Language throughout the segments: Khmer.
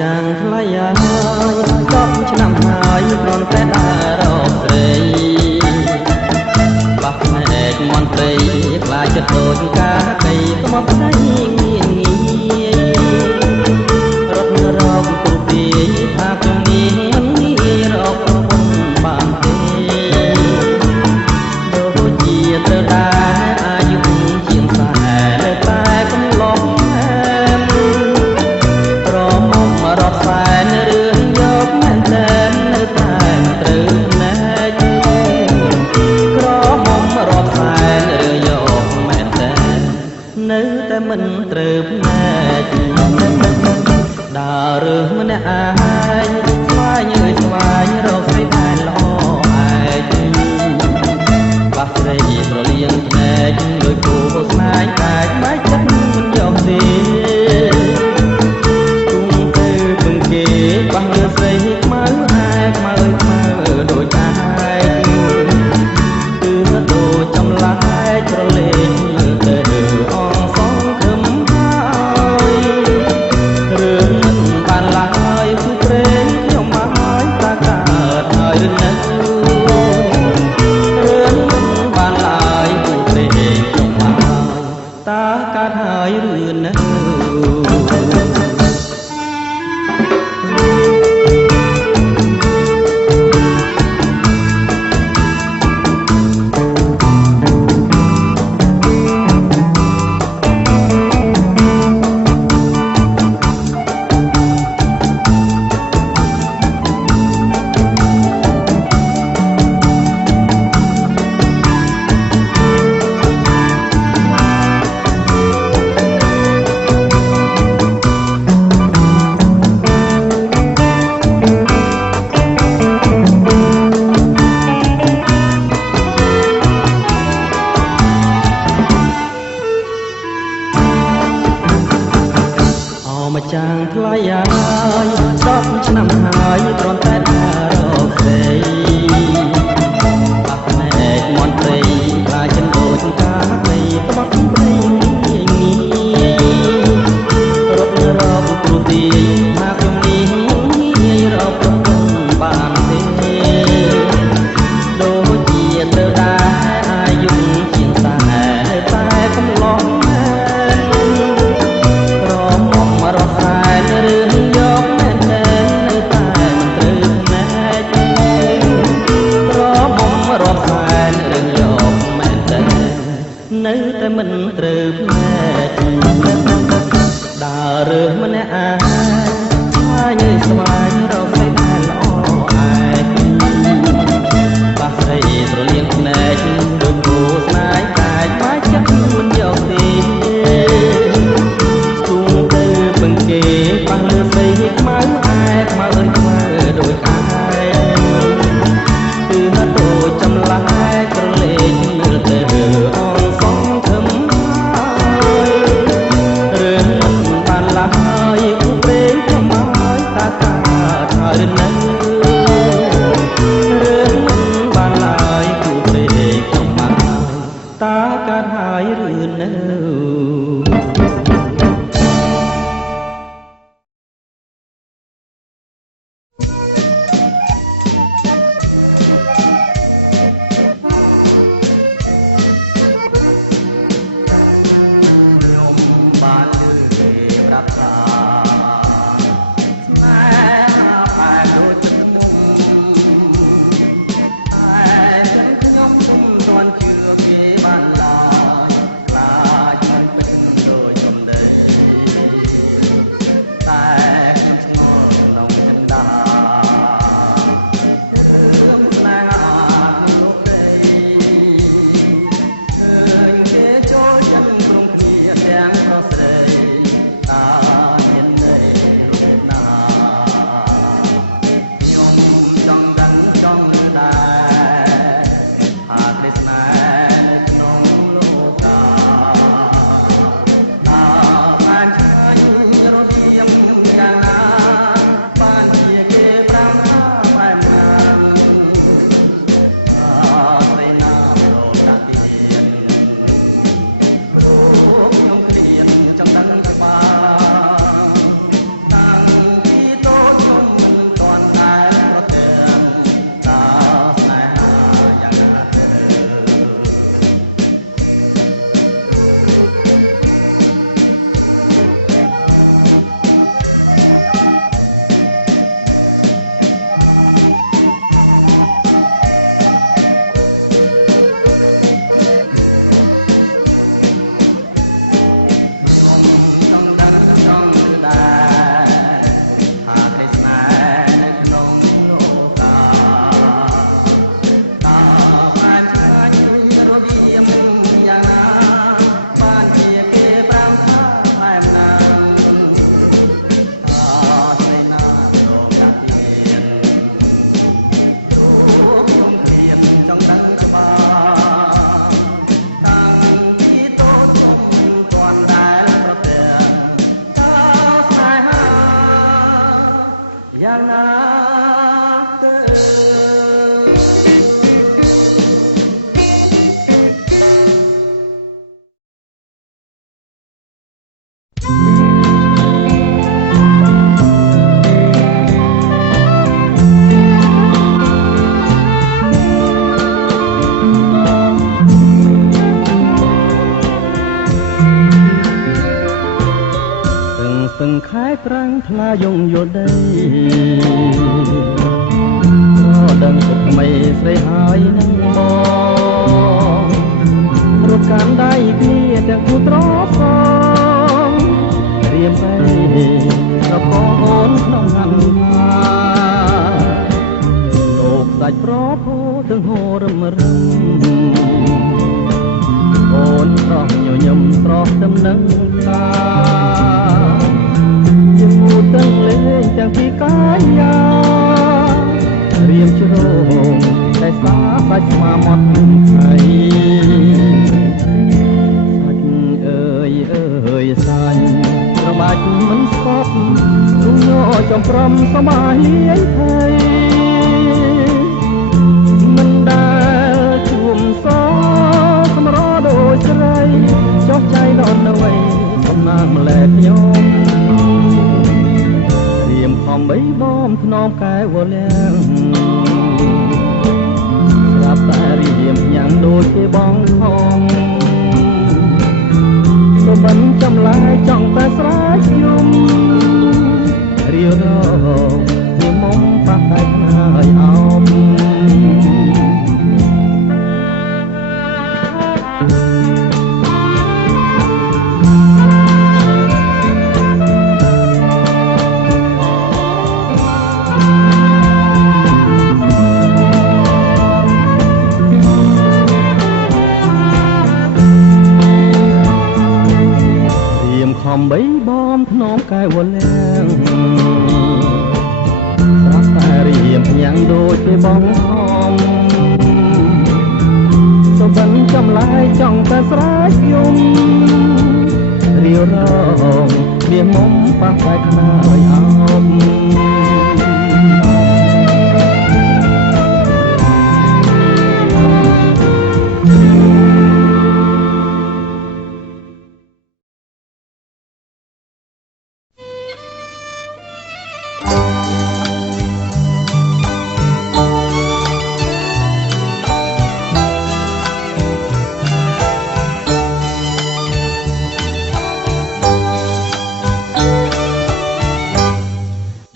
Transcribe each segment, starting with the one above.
ចាងថ្លៃហើយ10ឆ្នាំហើយគ្រាន់តែដើររកស្រីបាក់ភ្នែកមន្ត្រីខ្លាចចិត្តដូចកាកៃស្មត់ស្ដីងាយងាយរត់រកគ្រូពីថាពីនេះមិនងាយរកប្រពន្ធបានទេដូចជាត្រូវដែរអាយុជាង40តែកំឡុងរត់សែនរឿងយកមែនតែនៅតែត្រូវណែកក្រមុំរត់សែនរឿងយកមែនតែនៅតែមិនត្រូវណែកដើររើសម្នាក់ឯងស្វែងស្វែងរកស្រីដែលល្អឯងបាក់ស្រីប្រលៀងភ្នែកដោយគូស្នេហ៍តែបែកចិត្តមិនយកទេបាក់លើស្រីខ្មៅខ្មៅដូចអាយគឺដូចចម្លែកប្រលេងទៅអងសងខឹមហើយរឿងមិនបានឡើយគឺព្រេងខ្ញុំហើយតាកើតហើយនៅរឿងមិនបានឡើយគឺព្រេងខ្ញុំហើយតាកើតហើយរឿងនៅម្ចាស់ថ្លៃហើយ10ឆ្នាំហើយគ្រាន់តែដើររកស្រីបាក់ភ្នែកមន្ត្រីខ្លាចចិត្តដូចកាកៃក្បត់ព្រៃងាយងាយរត់រកគ្រូទីថាខ្ញុំនេះងាយរកប្រពន្ធបានទេដូចជាទៅដែរអាយុជាង40តែកំឡុងរត់សែនរឿងយកមែនតែនៅតែមិនត្រូវណែកក្រមុំរត់សែនរឿងយកមែនតែនៅតែមិនត្រូវណែកដើររើសម្នាក់ឯងស្វែងស្វែងរកស្រីដែលល្អឯងបាក់ស្រីប្រលៀងភ្នែកដូចគូស្នេហ៍តែបែកចិត្តមិនយកទេគេបាក់លើស្រីខ្មៅខ្មៅដូចអាយគឺដូចចម្លែកក្រលេងទៅអងសងខឹមហើយរឿងមិនបានឡើយគូព្រេងខ្ញុំហើយតាកើតហើយនៅរឿងមិនបានឡើយគូព្រេងខ្ញុំហើយតាកើតហើយរឿងនៅ ខ្លាយងយល់ដីក៏ដឹងពុកមេស្រីហើយនឹងបងរត់កាន់ដៃគ្នាទាំងគូត្រសងរៀមពេប្រកងអូនក្នុងហន្តាលោកសាច់ប្រភោទាំងហូររឹមរឹមអូនស្រស់ញញឹមស្រស់ដំណឹងតាយើងងូទាំងលេងទាំងពីកាយារៀមជ្រងតែសាបាច់ស្មាមាត់ໄខសាច់អើយសាច់ប្រមាច់មិនស្កប់គុំញ័រចំព្រំសមាហៀងភ័យមិនដែលជួមសសម្រដូចស្រីចោះចៃដល់នៅឯសំណាងម្លែកខ្ញុំរៀមខំបីបំថ្នមកែវលាំងស្រាប់តែរៀមញ៉ាំងដូចគេបងខំសុបិនចម្លែកចង់តែស្រែកខ្ញុំរៀវរងខ្ញុំមុំប៉ះតែខ្នើយអោបខំបីបំថ្នមកែវលាំងស្រាប់តែរៀមញ៉ាំងដូចគេបងខំសុបិនចម្លែកចង់តែស្រែកខ្ញុំរៀវរងមានមុំប៉ះតែខ្នើយអោប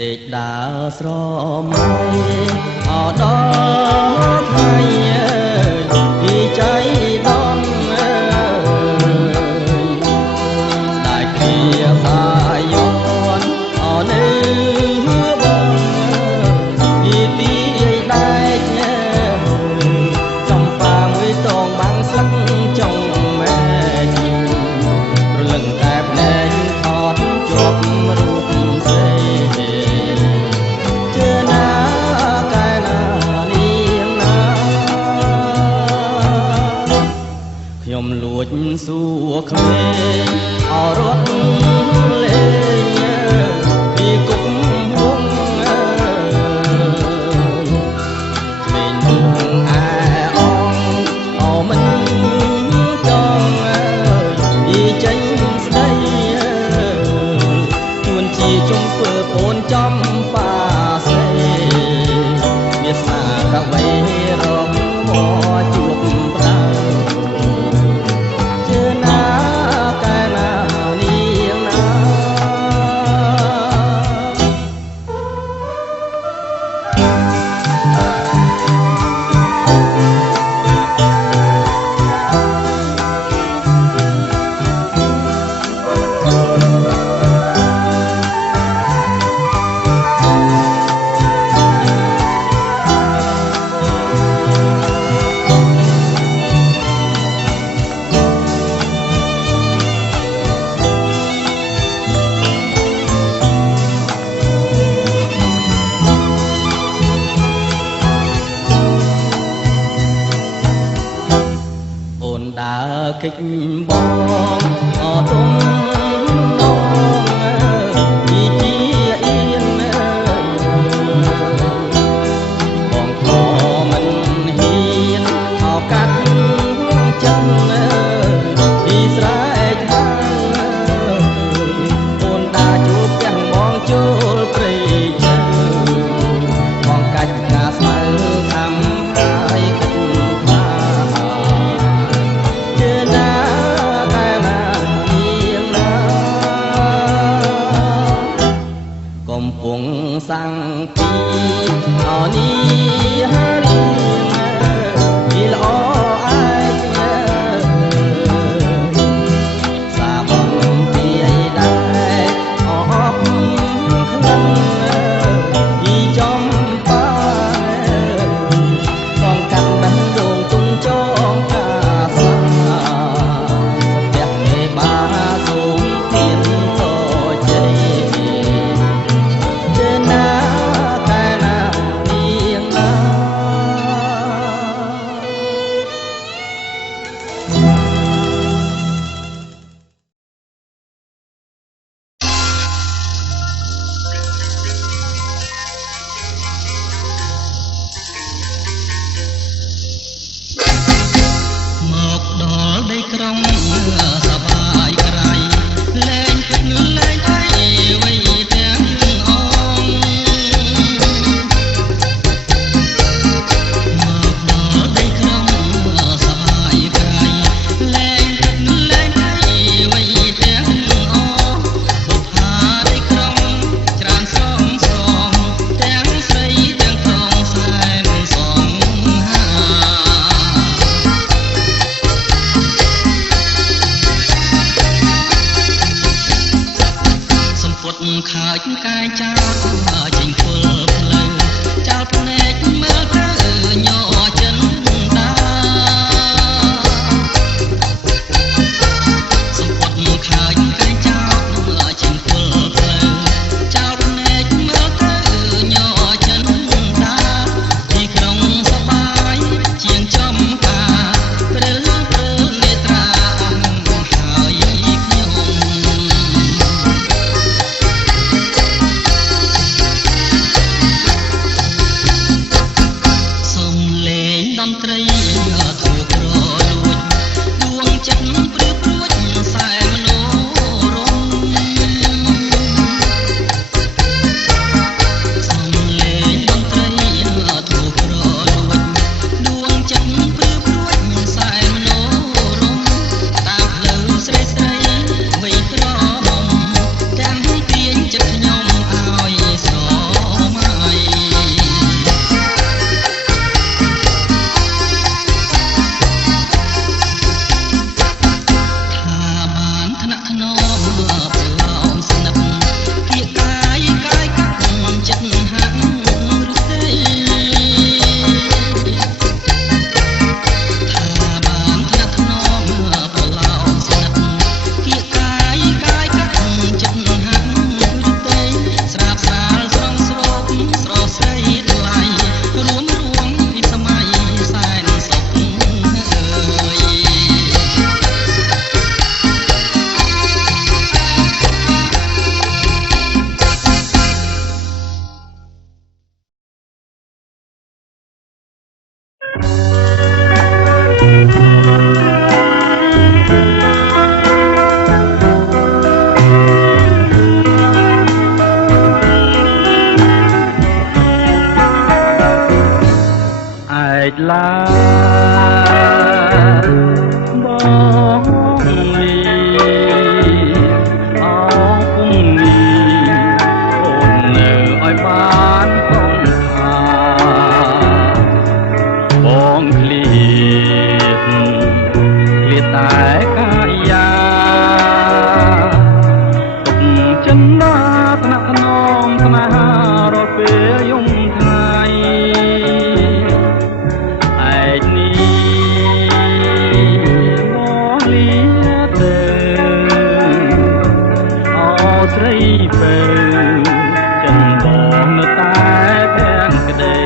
ដេកដើរស្រមៃអោដល់ថ្ងៃពីចៃដនได้เคลียร์สายยนអោនៅបងពីទីได้ចំប៉ាមួយតងបាំងស្លឹកចុងម៉ែរលឹងតែភ្នែកថតជាប់រូបស្រីខ្ញុំលួចសួរក្មេងអរត់លេងពីគុកវងក្មេងនោះអែអងអមិនចង់ពីចេញស្ដីជួនជាជុំធ្វើអូនចំបាសេវាសាកវៃរងមកជួបប្រាកិច្ចបងអទុំនងពីជាអៀនបងខមិនហ៊ានអោកាត់ចិនពីស្រែកថាអូនដាជួបផ្ទះបងចូលព្រៃចឹងបងកាច់ការស្មៅខំហើយគិតថាណា កាយចោលចេញគល់ផ្លូវចោលភ្នែកមើលទៅញ័រចិនតាសំពត់ខើចកាយចោលចេញគល់ផ្លូវចោលភ្នែកមើលទៅញ័រចិនតាទីក្រុងសបាយជាងចំការព្រលព្រលនេត្រាអង្គហើយខ្ញុំតន្ត្រីធូរក្រលួចដួងចិត្តព្រឺព្រួចសែមនោរមសំលេងតន្ត្រីធូរក្រលួចដួងចិត្តព្រឺព្រួចសែមនោរមតាមផ្លូវស្រីស្រីវ័យក្រមុំទាំងទាញចិត្តខ្ញុំឲ្យស្រមៃឡាបងលីអោគុំលីអូននៅឲ្យបានផងថាបងឃ្លៀតតែកាយាទុកចិនណាថ្នាក់ថ្នមស្នេហារត់ពេលយំថ្ងៃស្រីបើចិនបងនៅតែភាំងក្តី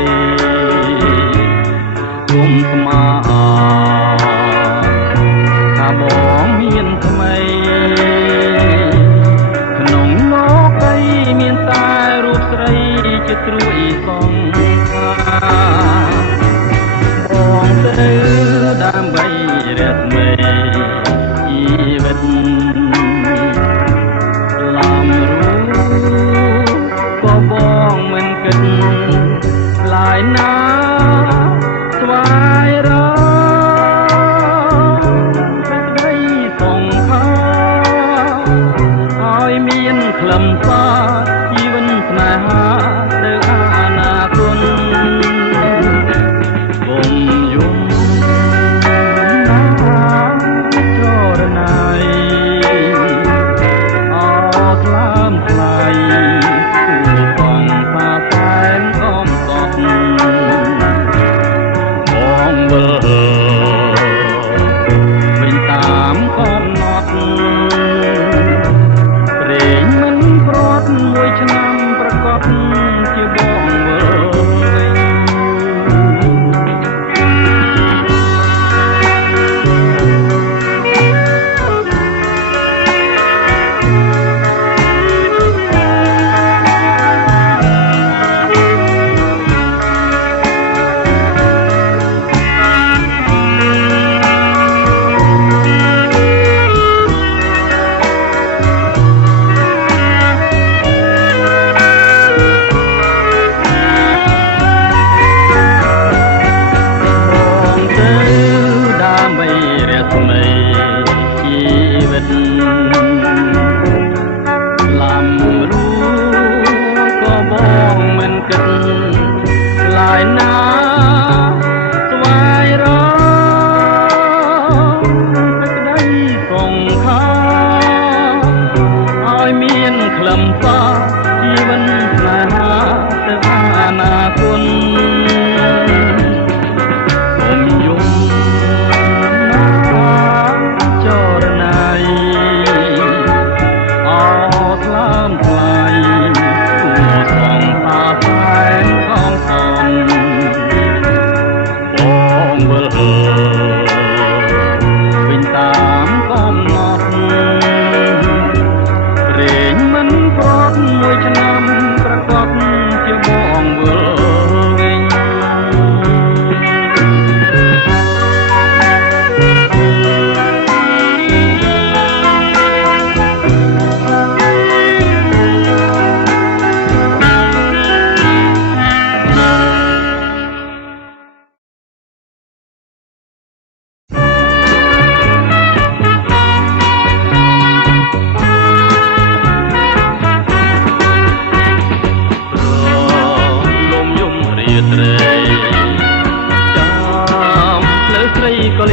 គុំស្មាថាបងមានថ្មីក្នុងលោកីមានតែរូបស្រីជាត្រួយសងខាបងទៅដើម្បីរត់មេជីវិតក៏បងមិនគិតឡាយណាស្វាយរសេចក្តីសង្ខាឲ្យមានខ្លឹមសារជីវិតស្នេហាទៅអនាគតគុំយំណា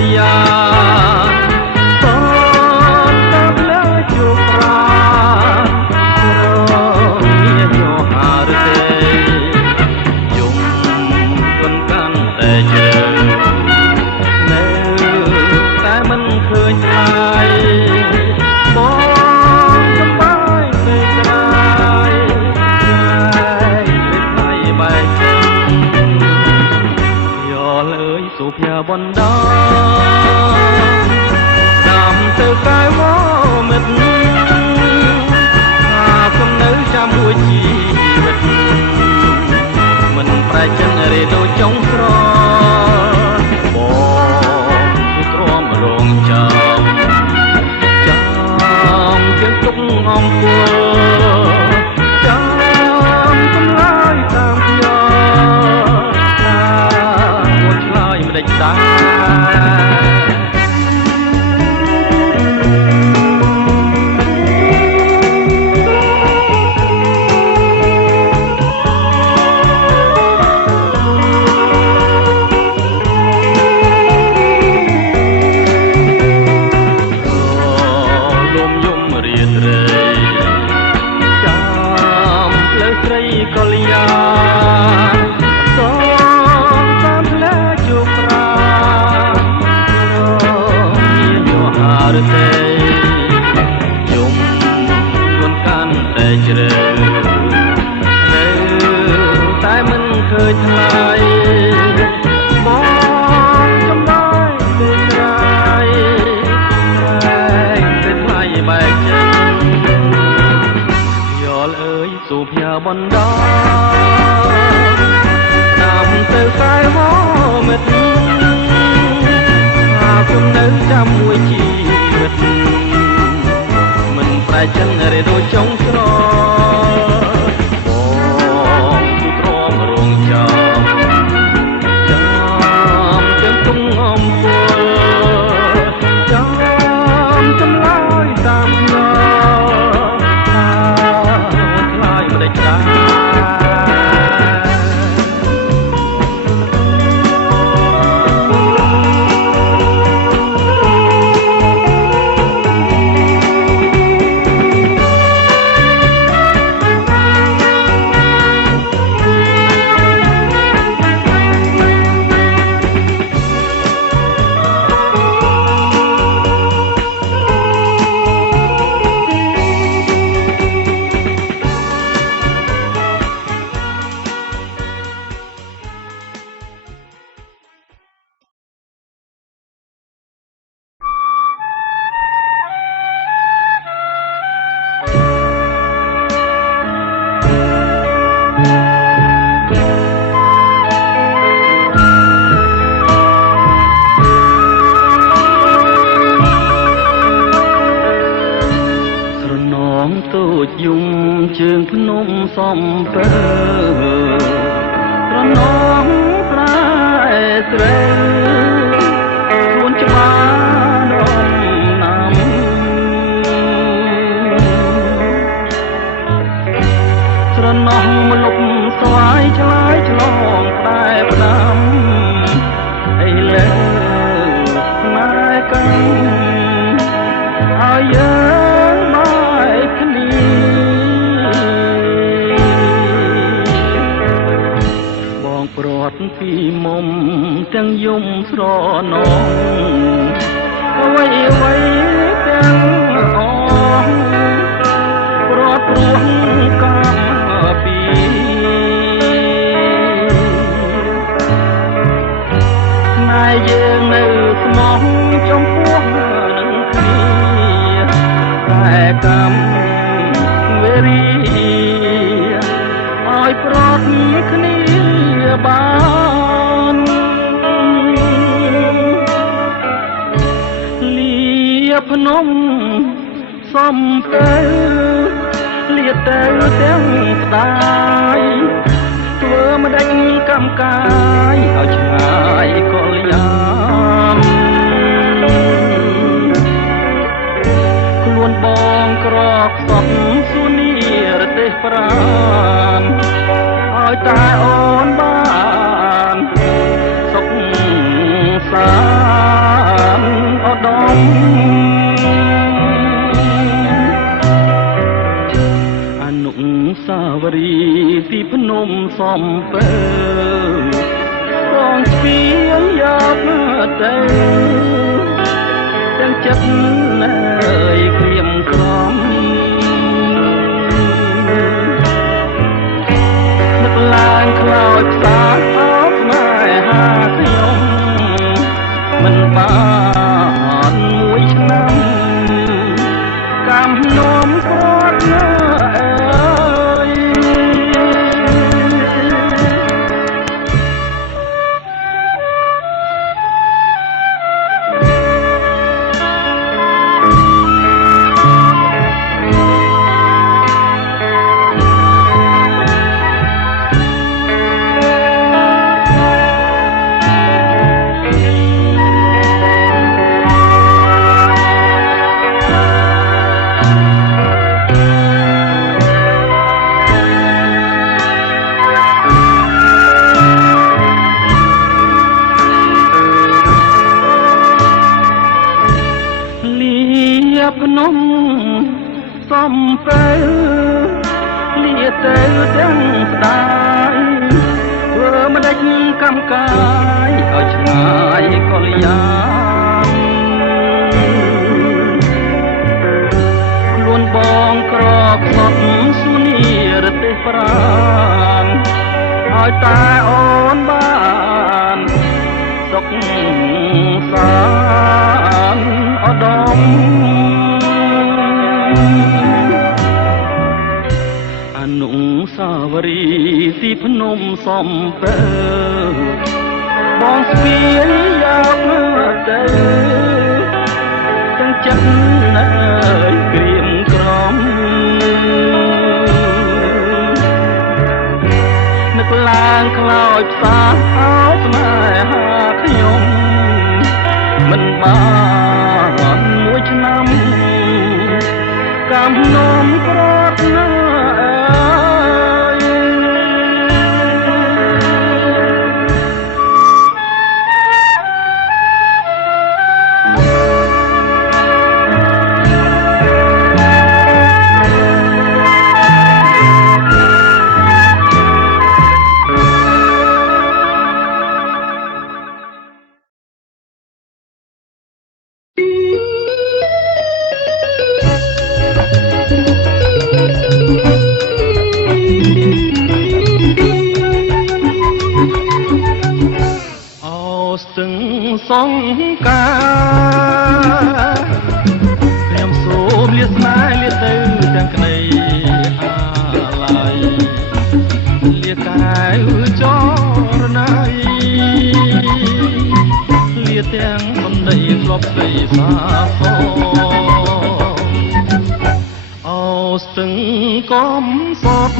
រិយាតតតាមលើជោប្រាមានយោហារទេយំមិនកាន់តែជើងនៅតែមិនឃើញថ្លៃបងចំបាយពេលក្រោយពេលថ្លៃបែកចេញយកលើយសុភ័បណ្ដាតាមទៅកាយមកមិត្តខ្ញុំនៅចាំមួយជីវិតមិនប្រែចិនរេដូចចុងស្របងគឺទ្រាំរងចាំជើងទុកអំពើចាំចម្លើយតាមយ៉ាមួយឆ្លើយមិនដេចដាកលយាសងតាមផ្លែជោប្រាមានយោហារទេយំមិនកាន់តែជ្រៅនៅតែមិនឃើញថ្លៃបងចំណាយពេលក្រោយពេលថ្លៃបែកចេញយល់អើយសុភ័បណ្ដាតាមទៅកាយមកមិត្តខ្ញុំនៅចាំមួយជីវិតមិនប្រែចិនរេដូចចុងស្របងគឺទ្រាំរងចាំជើងទុំអំពើចាំចម្លើយតាមយ៉ាយំជើងភ្នំសំពើត្រនងផ្លែស្រីខ្លួនច្បាស់ដងណាំត្រនងមលុបស្វាយឆ្លើយឆ្លងតែផ្ដាំអីលើម៉ែកាន់ឲ្យយើងមកគ្នាប្រត់ពីមុំទាំងយំស្រណងអ្វីអ្វីទាំងអងប្រត់ព្រោះកាពីណែយើងនៅស្មោះចំពោះនឹងគ្នាតែកម្មវេរីឲ្យប្រត់គ្នាបានលាភ្នំសំទៅលាទៅទាំងស្ដាយធ្វើមិនដេញកម្មកាយឲ្យឆ្ងាយកលយាមខ្លួនបងក្រកសពសុនីរទេសប្រានឲ្យតែអូនបានសុខសា อนุสาวรีย์ที่พนมสมเปอรองเสียงยาบเตอจังจัดเลยเกรียมกรอมนึกลานคลอดสาออกมาหาขยมมันบ้านมวยชนะกำนมกอดเนื้พนมสมเปรเลียเตอดังสดายเพื่อมาได้กำกายเอาชายก็ลยามล้วนบองกรอกสดสุนีรเตปรางเอาตาอ่อนบ้านสกสารอดมอนุสาวรีย์ที่พนมสมเปอบองเสียงยาวเมื่อเจอจังจันเลยเกรียมกรอมนึกลางคลอยสาเอาสมัยหาขยมมันบ้านมวยชนะกำนมกรอดเนื้อสึงสงกาเตรียมโสมเลียสนายเลียตื้อดังไกลอะไรเลียกายจอรนายเลียเตียงคนใดกลบใส่สาฟเอาสึงก้มสด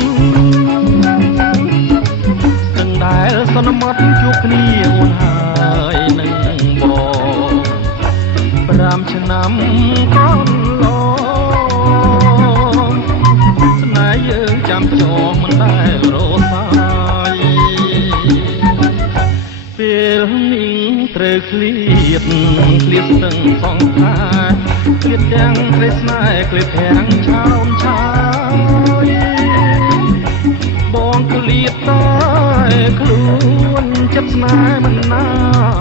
สึงได้สนมัดจุกนี้หุ่นหายนึงบอกปรามชะนำก้อนลองสนายยืงจำจองมันได้โรสายเปลี่ยนนิ่งเตรเคลียดเคลียดตึงสองทางเคลียดแดงเคลียดนายเคลียดแทงชาวชายบองเคลียดตายคล้วนจับนายมันนา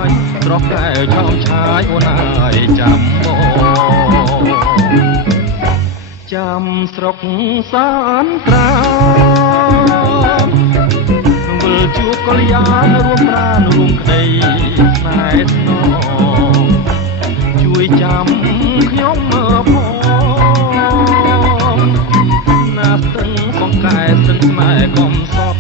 ยตรอกได้ชาวชายโอนายจำบ่จำสรกสารตรามวิลจูกลยานรวมปราณรวมใครนายสนองช่วยจำขยมเมื่อพองนาตึงสองกายตึงสมัยกอมสอบ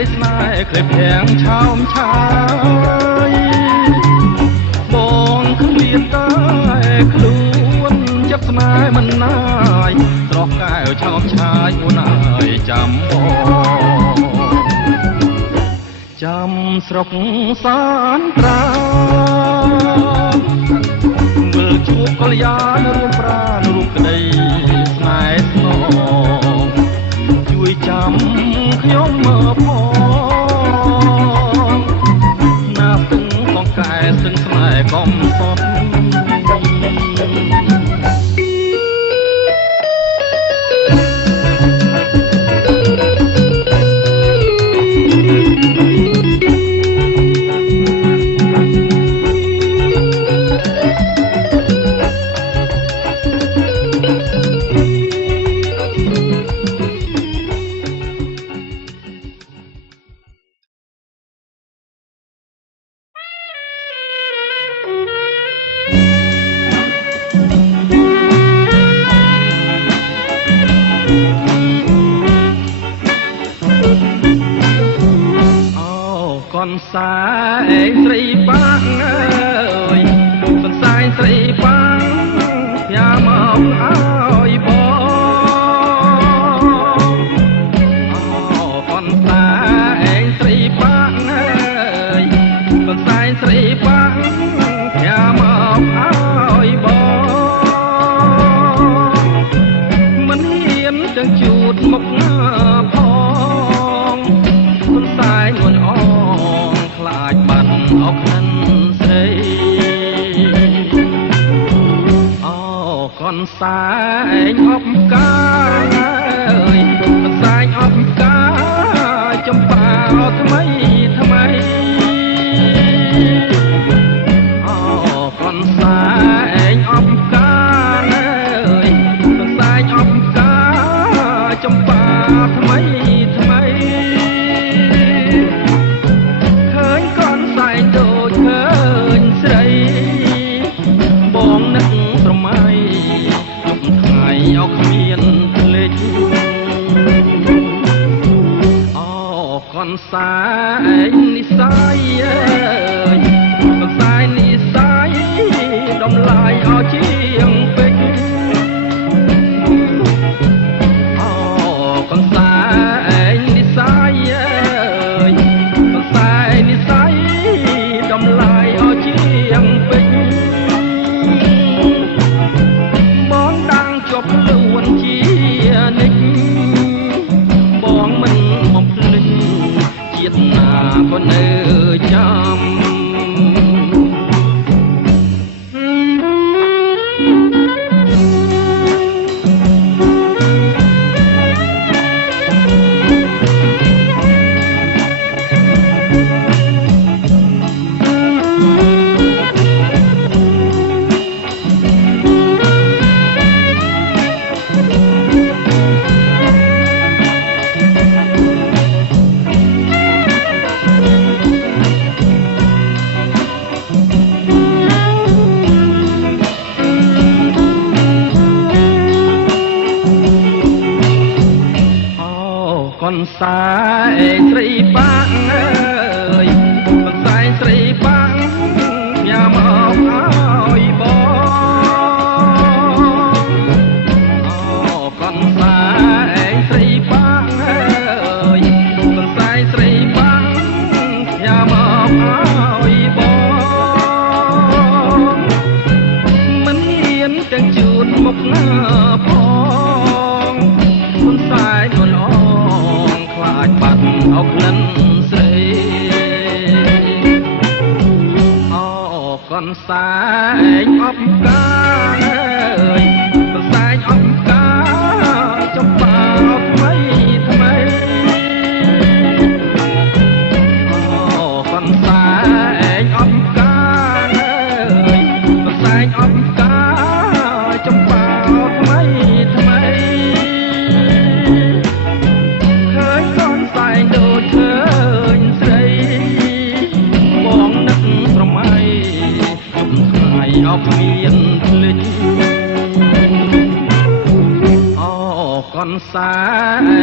ได้ស្នេហ៍ក្លេបធាងឆោមឆាយបងឃ្លានតែខ្លួនចិត្តស្នេហ៍មិនណាយស្រស់កែវឆោមឆាយអូនអើយចាំបងចាំស្រុកសានត្រាវិលជួបកល្យានរួមប្រាណរួមក្តីស្នេហ៍ស្នងជួយចាំខ្ញុំមើលផងណាស្ទឹងបងកែស្ទឹងស្នេហ៍កំសត់សែងស្រីប៉ាំងអើយសន្សែងស្រីប៉ាំងផ្ញើមកឲ្យបងកូនសែងស្រីប៉ាំងអើយសន្សែងស្រីប៉ាំងផ្ញើមកឲ្យបងមិនហ៊ានទាំងជូតមុខផងសន្សែងនួនអខ្លាចបាត់អកក្លិនស្រីកូនសែងអបកាអើយកូនសែងអបកាចំប៉ាថ្មីថ្មីកូនសែងអបកាអើយកូនសែងអបកាចំប៉ាថ្មីថ្មីអោគ្មានភ្លេចកូនសែងនិស័យអើយកូនសែងនិស័យដំឡាយឲ្យជាងពេជ្រកូនសែងនិស័យអើយកូនសែងនិស័យដំឡាយឲ្យជាងពេជ្របងដាំងជាប់ខ្លួនជានិច្ចបងមិនបំភ្លេចជាតិណាក៏នៅចាំកូនសែងស្រីប៉ាំងអើយកូនសែងស្រីប៉ាំងញ៉ាំមកឲ្យបងកូនសែងស្រីប៉ាំងអើយកូនសែងស្រីប៉ាំងញ៉ាំមកឲ្យបងមិនហ៊ានទាំងជូនមុខផងកូនសែងកូនខ្លាចបាត់អោក្លិនស្រីកូនសែងអបកាអើយកូនសែងអបកាចំប៉ាថ្មីថ្មីកូនសែងអបកាអើយកូនសែងអបកាចំប៉ាថ្មីថ្មីឃើញកូនសែងដូចឃើញស្រីបងនឹកស្រមៃយប់ថ្ងៃអោគ្មានភ្លេចកូនសែ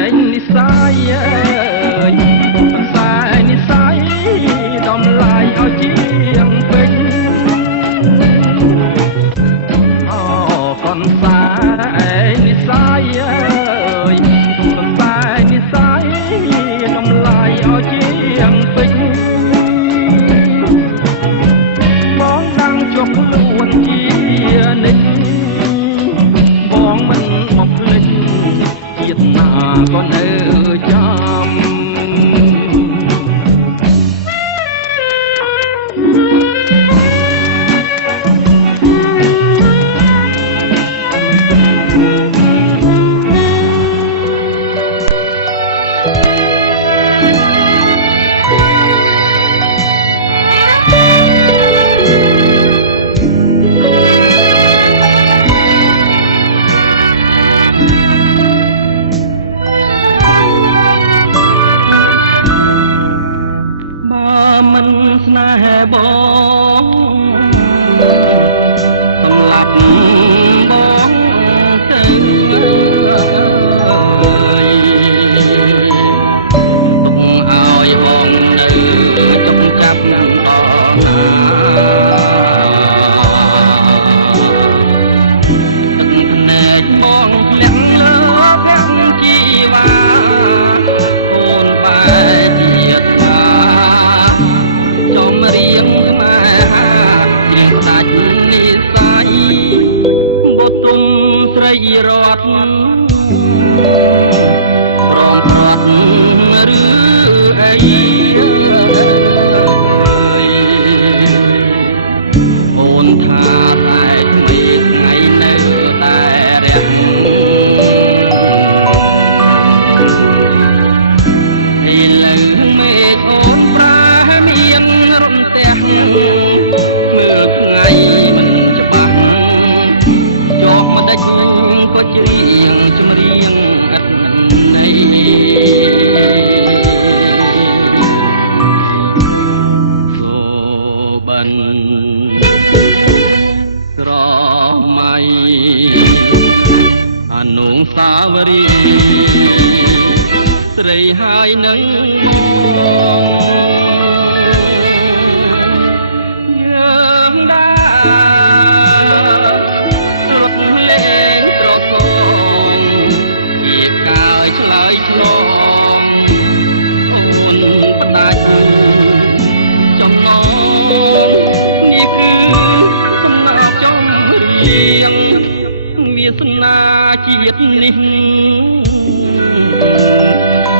ងនិស័យអើយកូនស ជាថាចំរៀងខ្មែរជាសាច់និស័យបុទុំស្រីរតប្រងប្រត់ឬអីអូនថាតែថ្មីថ្ងៃនៅតែរះឥឡូវមេឃអូនប្រាមានរំទះមើលថ្ងៃមិនច្បាស់ជាប់មកដេចក៏ច្រៀងចម្រៀងឥតន័យសូបិនស្រមៃអនុសាវរីយ៍ស្រីហើយនឹងយើងដើររត់លេងត្រសងជាកាយឆ្លើយឆ្លងអូនផ្ដាច់ចំណងនេះគឺសំណាក់ចំរៀងវាសនាជាតិនេះ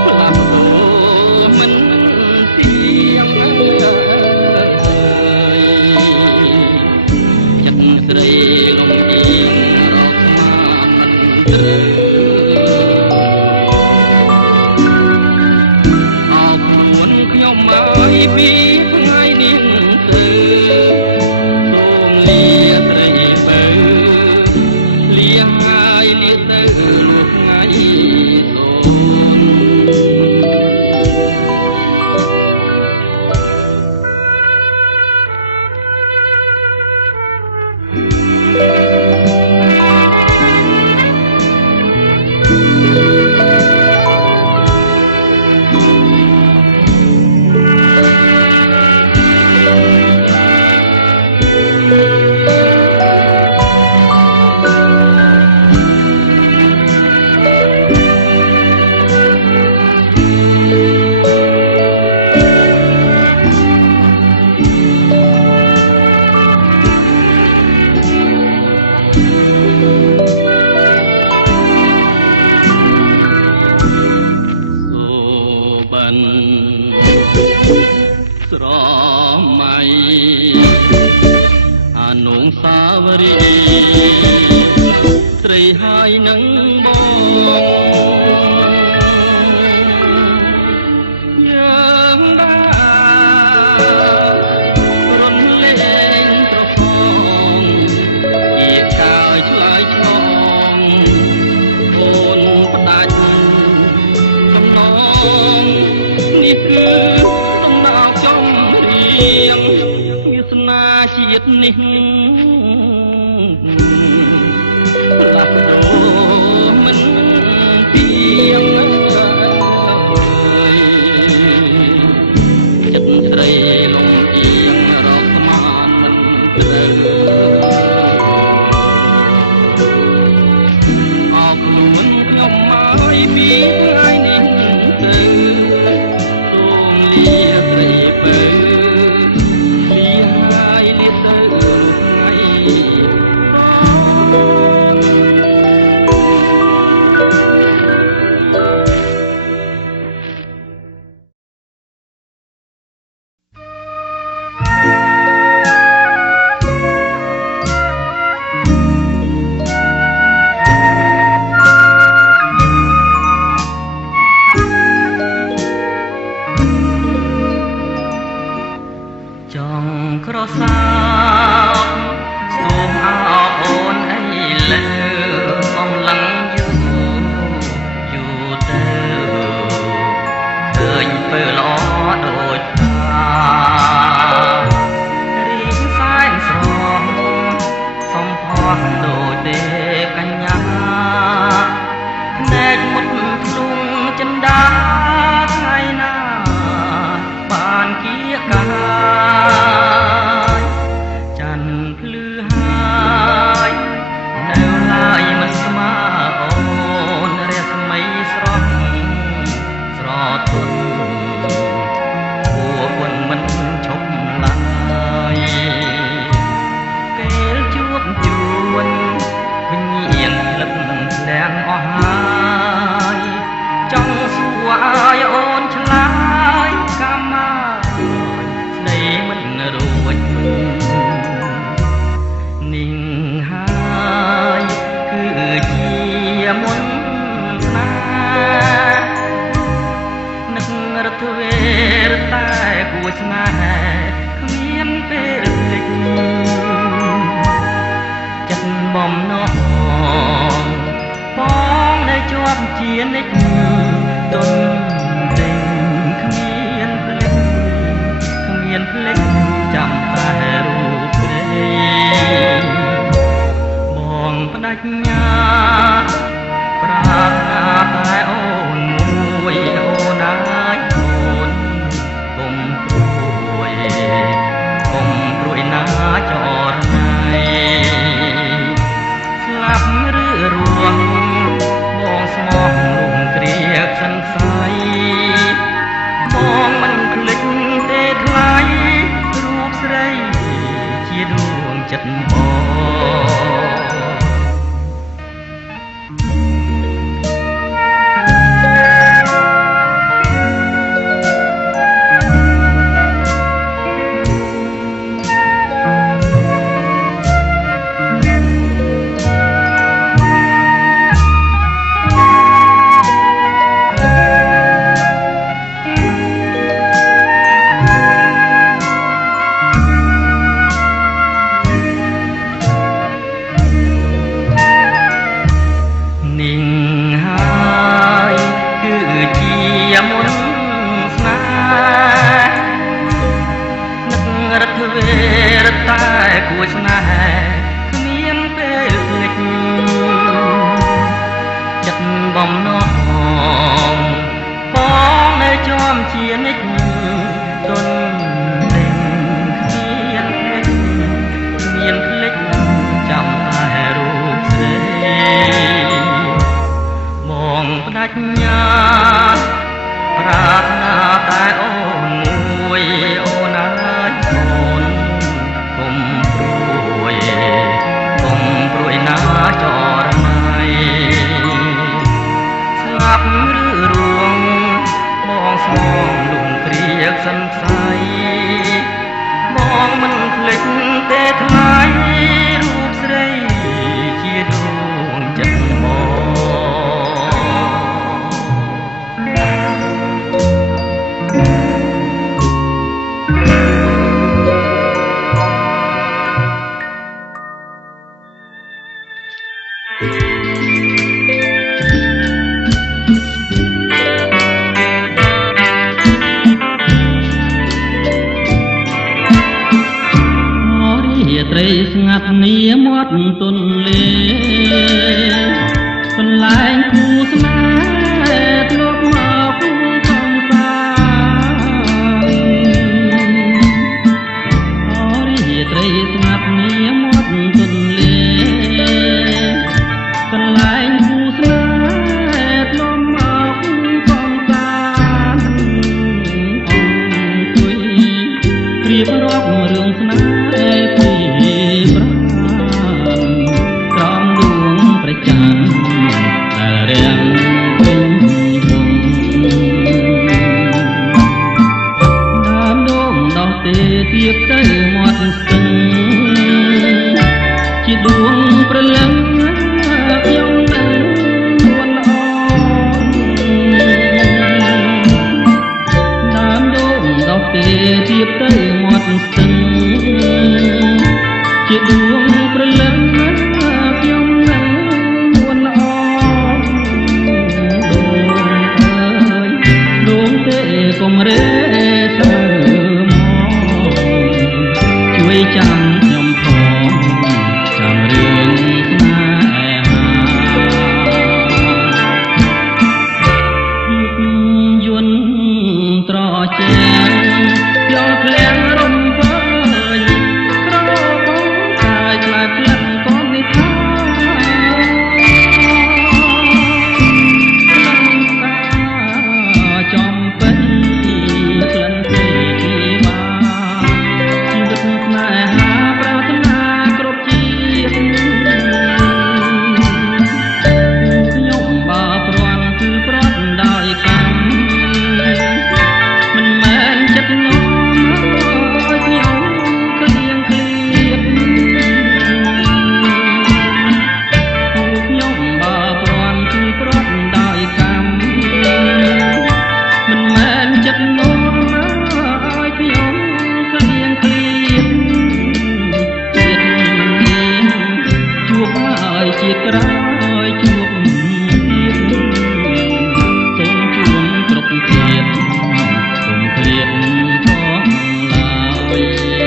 ផ្លាស់ប្ដូរមិនសៀងចិត្តស្រីលំអៀងរកស្មានមិនត្រូវអោបខ្លួនខ្ញុំមកពីថ្ងៃនេះទៅសូមលាស្រីបើលាហើយលាទៅលោកថ្ងៃសូនស្រមៃអនុសាវរីយ៍ស្រីហើយនឹងបងយើងដើររត់លេងត្រសងជាកាយឆ្លើយឆ្លងអូនផ្ដាច់ចំណងនេះគឺសំណាក់ចំរៀងវាសនាជាតិនេះផ្លាស់ប្ដូរមិនទៀងចិត្តស្រីលំអៀងរកស្មានមិនត្រូវអោបខ្លួនខ្ញុំមកពីថ្ងៃនេះទៅសូមលាស្រីបើលាហើយលាទៅថ្ងៃចង់ក្រសាបសូមអោបអូនអីលើអំឡឹងយូរទៅឃើញពេលល្អដូចថារីកសែនស្រស់សំផស្សដូចទេកញ្ញាណែកមុតភ្លុងចិនដាថ្ងៃណាបានគៀកាយ រដ្ឋវេរតែគួរស្នេហ៍គ្មានពេលភ្លេចចិត្តបំណងបងនៅជាប់ជានិច្ចទន់ពេញគ្មានភ្លេចចាំតែរូបព្រៃបងបដិញ្ញាប្រាថ្នាតែអូនមួយអូនណាយអូនកុំព្រួយណាចរណៃស្លាប់ឬរស់បងស្មោះលំគ្រាសង្ស័យបងមិនភ្លេចទេថ្លៃរូបស្រីជាដួងចិត្តបងមុនស្នេហ៍នឹករត់វេរតែគួរស្នេហ៍គ្មានពេលភ្លេចចិត្តបំណងបងនៅជាប់ជានិច្ចទន់ពេញគ្មានភ្លេចចាំតែរូបស្រីបងបដិញ្ញាប្រាថ្នាតែអូនមួយអូនណាយអូនកុំព្រួយណាចរណៃស្លាប់ឬរួងបងស្មងលំគ្រាសង្ស័យបងមិនភ្លេចទេថ្លៃរូបស្រីជាដួងចិត្តបងត្រីស្ងាត់នីមាត់ទន្លេកន្លែងគូស្នេហ៍ធ្លាប់មកគូកំសាន្តរីត្រីស្ងាត់នីមាត់ទន្លេកន្លែងគូស្នេហ៍ធ្លាប់មកគូកំសាន្តអង្គុយព្រៀបរាប់រឿងស្នេហ៍ទៀតទៅមាត់ស្ទឹងជាដួងព្រលឹងខ្ញុំនឹងនួនល្អដើមដូងដោះទេទៀតទៅមាត់ស្ទឹងជាដួងព្រលឹងខ្ញុំនឹងនួនល្អដូងទេកុំរេចាំខ្ញុំផងចាំរឿងស្នេហាយន្តត្រជាយកភ្លៀងរំពើយក្របងកាយឆ្លើយផ្លិតក៏និថាចំពេញ នចិត្តនោះឲ្យខ្ញុំក្លៀងក្លៀនជាតិនេះជួបហើយជាតិក្រោយជួបទៀតសូមជួនគ្រប់ជាតិសូមក្លៀនផងឡើយ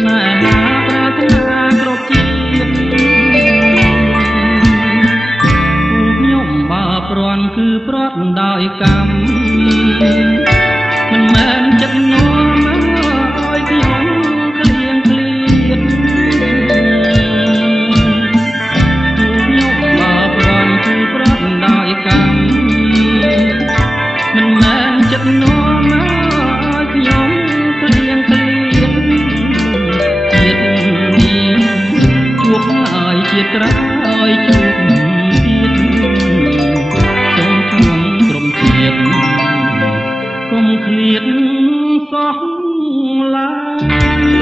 ស្នេហាប្រាថ្នាគ្រប់ជាតិខ្ញុំបើព្រាន់គឺព្រាត់ដោយកម្មមិនមែនចិត្តនោមឲ្យខ្ញុំក្លៀងក្លៀនខ្ញុំបើព្រាន់គឺព្រាត់ដោយកម្មមិនមែនចិត្តនោមឲ្យខ្ញុំក្លៀងក្លៀនជួបហើយជាតិក្រោយជួបទៀតសូមជួងក្រុមជាតិកុំឃ្លាតសោះឡើយ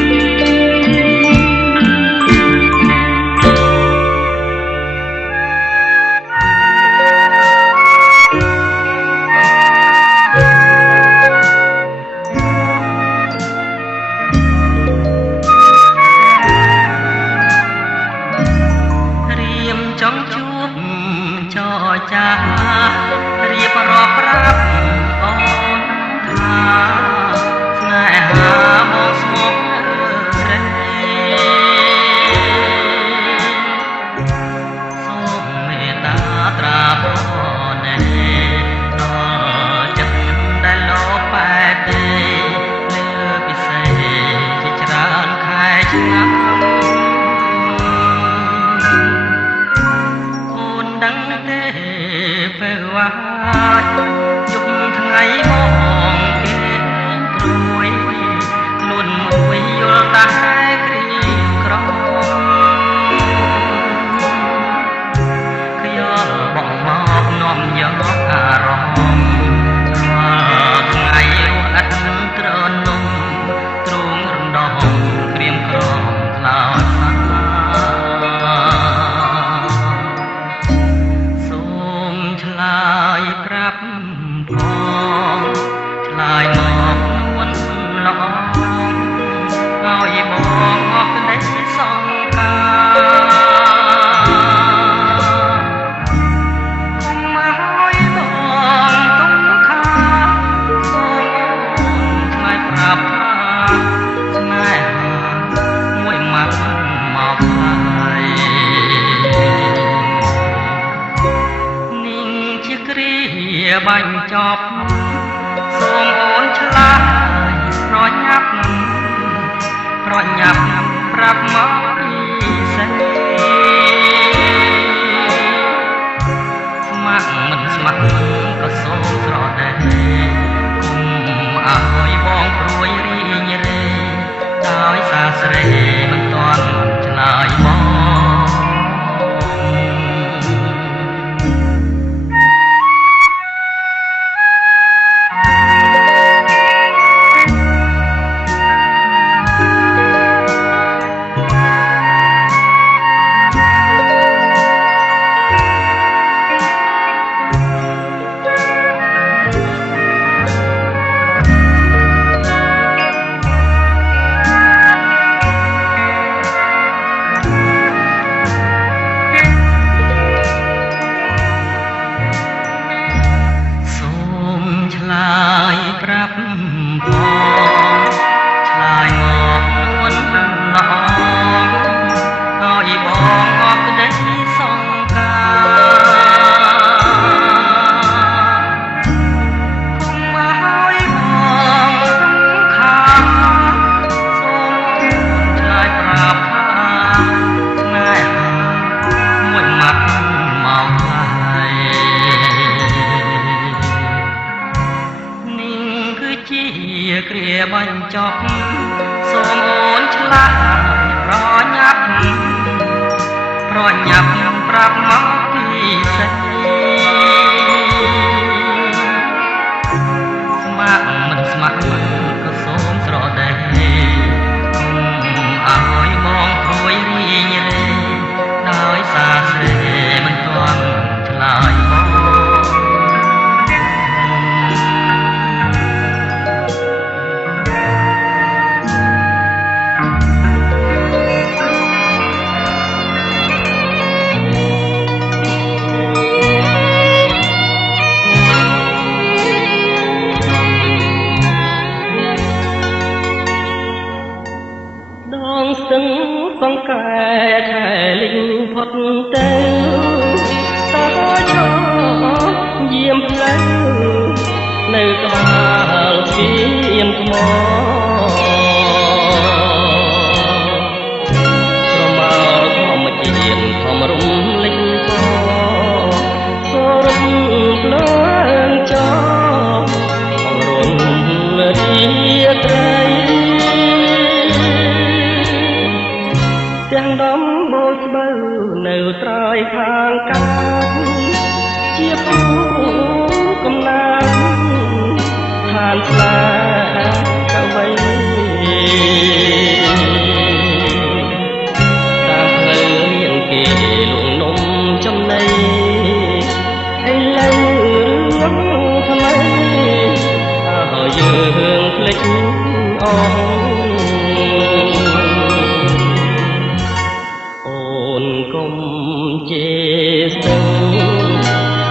ចង់ជួបចរចារៀបរាប់ប្រាប់អូនថាស្នេហាមកស្មោះរេសូមមេត្តាត្រាប្រណេដល់ចិត្តដែលលោកបែបទេលើពិសេសជាច្រើនខែឆ្នាំដឹងទេពេលវាយប់ថ្ងៃមកគេព្រួយខ្លួនមួយយល់តែគ្រីក្រខ្យល់បងមកនាំយកអារម្មណ៍ថ្ងៃរស់ឥតត្រនំទ្រូងរំដងក្រៀមក្រំខ្លោចឆ្លើយប្រាប់ផងឆ្លើយមកនួនល្អឲ្យបងអស់ក្តីសង្ការមកឲ្យបងទុំខាសូមឆ្លើយប្រាប់ថាស្នេហាមួយម៉ាត់មកហើយគ្រាបាញ់ចប់សូមអូនឆ្លើយប្រញាប់ប្រាប់មកពីសេស្ម័គ្រមិនស្ម័គ្រក៏សូមស្រដែគុំឲ្យបងព្រួយរីងរេដោយសារស្រីមិនទាន់ឆ្លើយមក គ្រាបញ្ចប់សូមអូនឆ្លាតប្រញាប់ប្រាប់មកពីស្រីស្ម័គ្រមិនស្ម័គ្រក៏សូមស្រដែអើយបងព្រួយរីងរេដោយសារស្រីមិនទាន់ឆ្លើយមកស្ទឹងសង្កែខែលិញផុតទៅតើឈរយាមផ្លូវនៅក្បាលឈាមថ្មស្រមោលធម្មជាតិធម្មរំលេចពសូរំភ្លើងចោអងរំរីត្រីទាំងដំបូលស្បូវនៅត្រើយខាងកាត់ជាពូកំណាំឋានស្លាកវីតាមផ្លូវមានគេលួងនំចំណៃឥឡូវរឿងថ្មីហើយយើងភ្លេចអស់កុំជេរស្ទឹង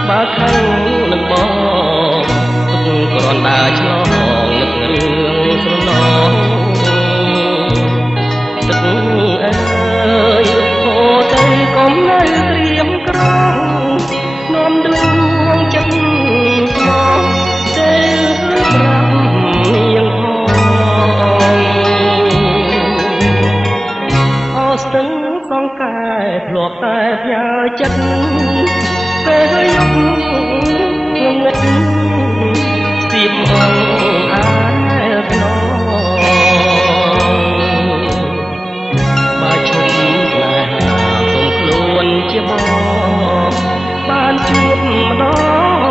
បើខឹងនឹងបងទុកគ្រាន់តែឆ្លងនឹករឿងស្រណងទឹកអើយហូរទៅកុំនៅត្រៀមក្រងនាំដួងចិត្តស្មោះទេប្រាប់នាងផងអស្ទឹងសង្កែធ្លាប់តែផ្ញើចិត្តពេលយប់ងងឹតស្ទាបអងអាយខ្នងបើឈប់ស្នេហាសូមខ្លួនជាបងបានជួបម្ដ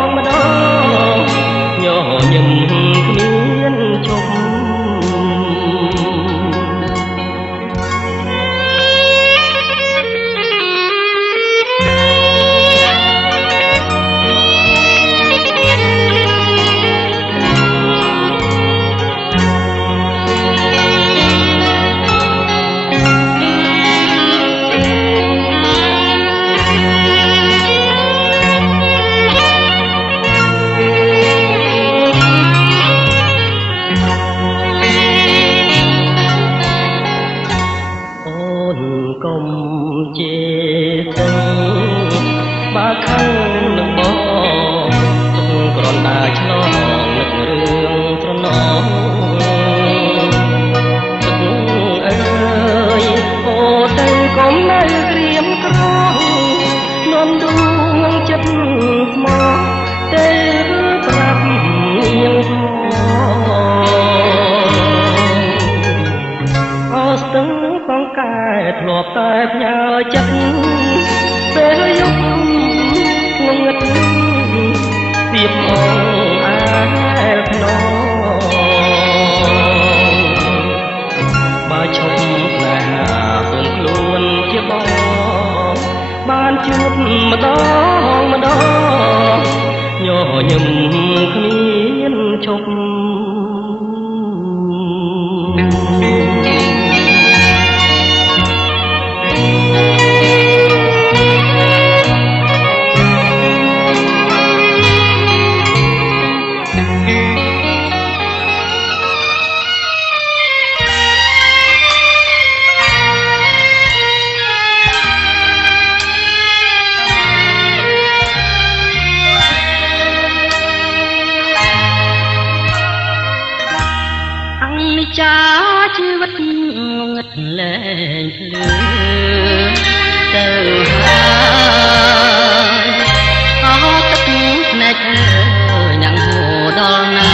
ងញញឹមគ្មានជប់កុំជេរស្ទឹងបើខឹងនឹងបងទុកគ្រាន់តែឆ្លងនឹករឿងស្រណងទឹកអើយអូទៅកុំនៅត្រៀមក្រងនាំដួងចិត្តស្មោះទេប្រាប់នាងផងអូស្ទឹងសង្កែធ្លាប់តែផ្ញើចិត្តពេលយប់ងងឹតស្ទាបអងអាយខ្នងបើឈប់ស្នេហាសូមខ្លួនជាបងបានជួបម្ដងញញឹមគ្មានឈប់ចាជីវិតងឹតលែងភ្លឺទៅហើយអស់ទឹកភ្នែកអើយយ៉ាងហូរដល់ណា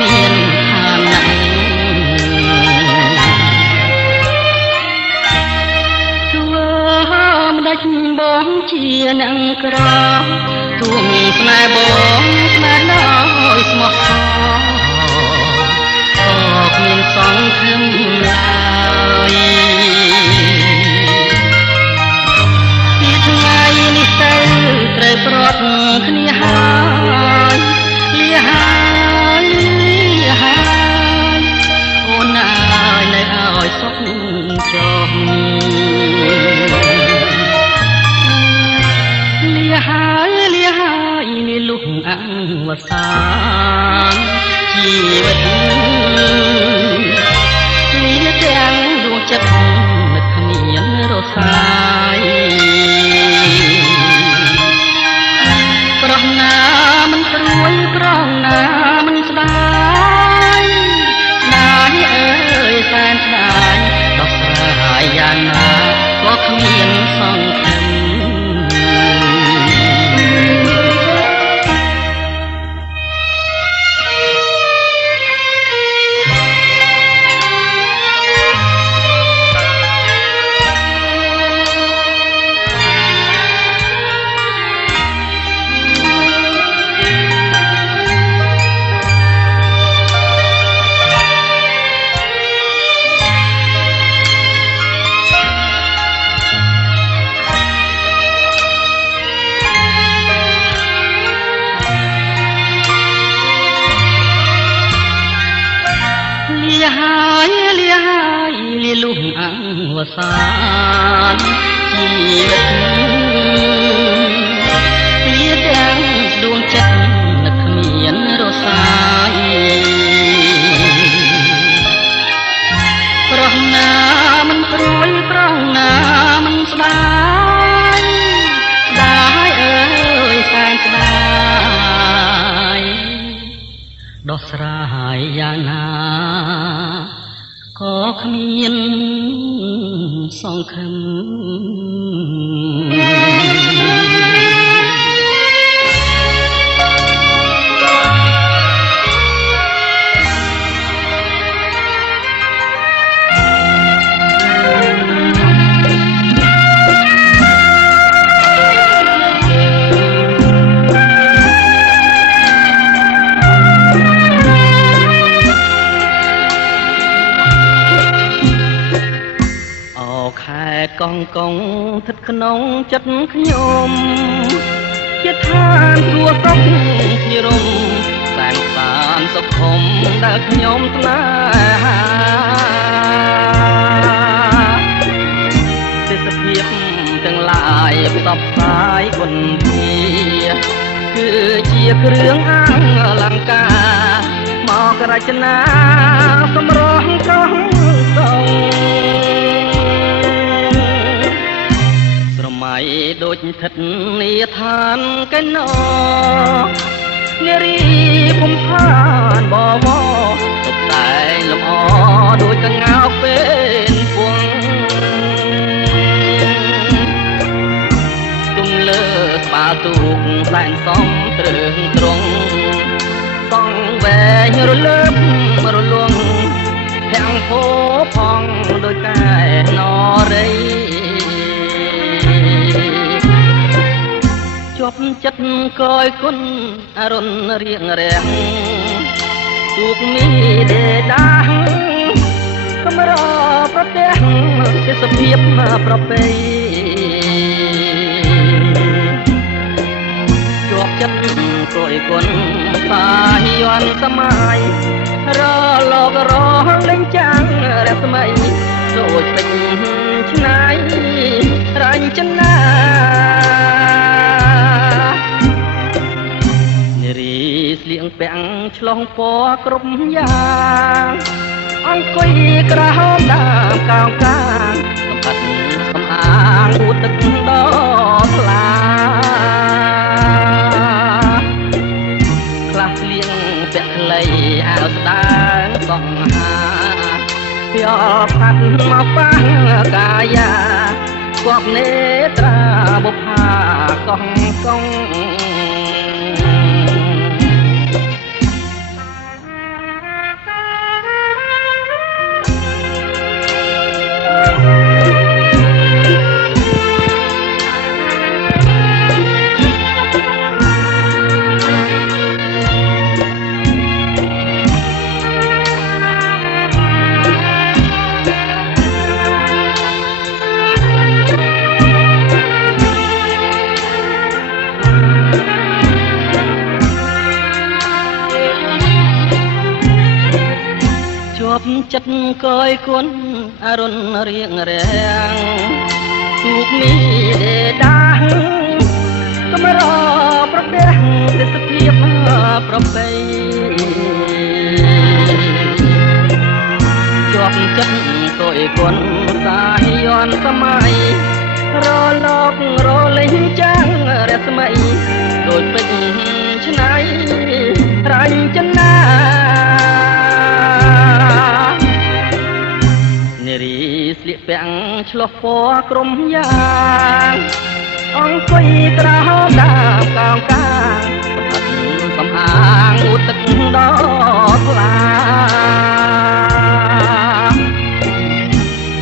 មានឋានៈធ្វើម្ដេចបងជាអ្នកក្រទួងស្នេហ៍បងស្នេហ៍ដោយស្មោះសរក៏គ្មានសង្ឃឹមឡើយពីថ្ងៃនេះទៅត្រូវប្រត់គ្នាហើយលាហើយអូនអើយនៅឲ្យសុខចុះលាហើយនេះលុះអវសានជីវិតលាទាំងដួងចិត្តនឹកគ្មានរសាយប្រោះណាមិនព្រួយប្រងណាមិនស្ដាយស្ដាយអើយសែនស្ដាយដោះស្រាយយ៉ាងណាក៏គ្មានសង្ឃឹមលាលុះអវសានជីវិតលាទាំងដួងចិត្តនឹកគ្មានរសាយប្រោះណាមិនព្រួយប្រងណាមិនស្ដាយស្ដាយអើយសែនស្ដាយដោះស្រាយយ៉ាងណាក៏គ្មានសង្ឃឹមកងកងស្ថិតក្នុងចិត្តខ្ញុំជាឋានសួគ៌សុខភិរមសានសានសុខុមដែលខ្ញុំស្នេហាទេសភាពទាំងឡាយផ្សព្វផ្សាយគុណធាគឺជាគ្រឿងអលង្ការមករចនាសម្រស់កោះសងដូចស្ថិតនាឋានកែណោនារីភូមិឋានបវរតុបតែងលម្អដោយកង្កោកពេលពួងទុំលើក្បាលទូកសែនសំត្រឹងត្រង់កង់វែងរលើបរលងទាំងភោផងដោយកែណរីជាប់ចិត្តកយគុណអរុនរៀងរាំងទូកមីដេដាស់កំរប្រទេសទេសភាពប្រពៃជាប់ចិត្តកយគុណសាយន់សម័យរលករលេងចាំងរស្មីដូចពេញឆ្នៃរាញ់ចនាស្លៀងពាំងឆ្លងពណ៌គ្រប់យ៉ាងអង្គុយក្រហមដើមកោងកាងសម្បត្តិសំអាងអួតទឹកដល់ស្លាខ្លះស្លៀងពាក់ខ្លីអាវស្ដើងសង្ហាពីអផាត់មកប៉ះកាយាគប់នេត្រាបុប្ផាកងកង ចិត្តកយគុណអរុនរៀងរាំងទូកនេះដេដាស់កំរប្រទេសទេសភាពប្រពៃជាប់ចិត្តកយគុណសាយ័នសម័យរលករលេងចាំងរស្មីដូចពេជ្រឆ្នៃរាញ់ចិនណានារីស្លៀកពាក់ឆ្លុះពណ៌ក្រុមយ៉ាងអង្គុយត្រោមដើមកោងកាងសំអាងឧទឹកដល់ថ្លា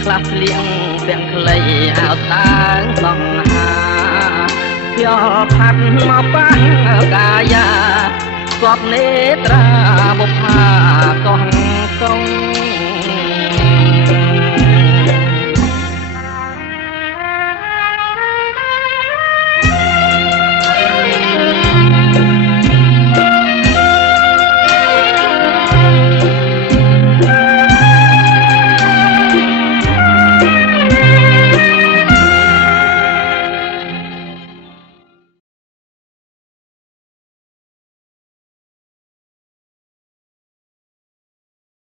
ខ្លះស្លៀកពាក់ខ្លីអោតាងសង្ហាយកផាត់មកប៉ះកាយាស្គប់នេត្រាបុប្ផាកោះកង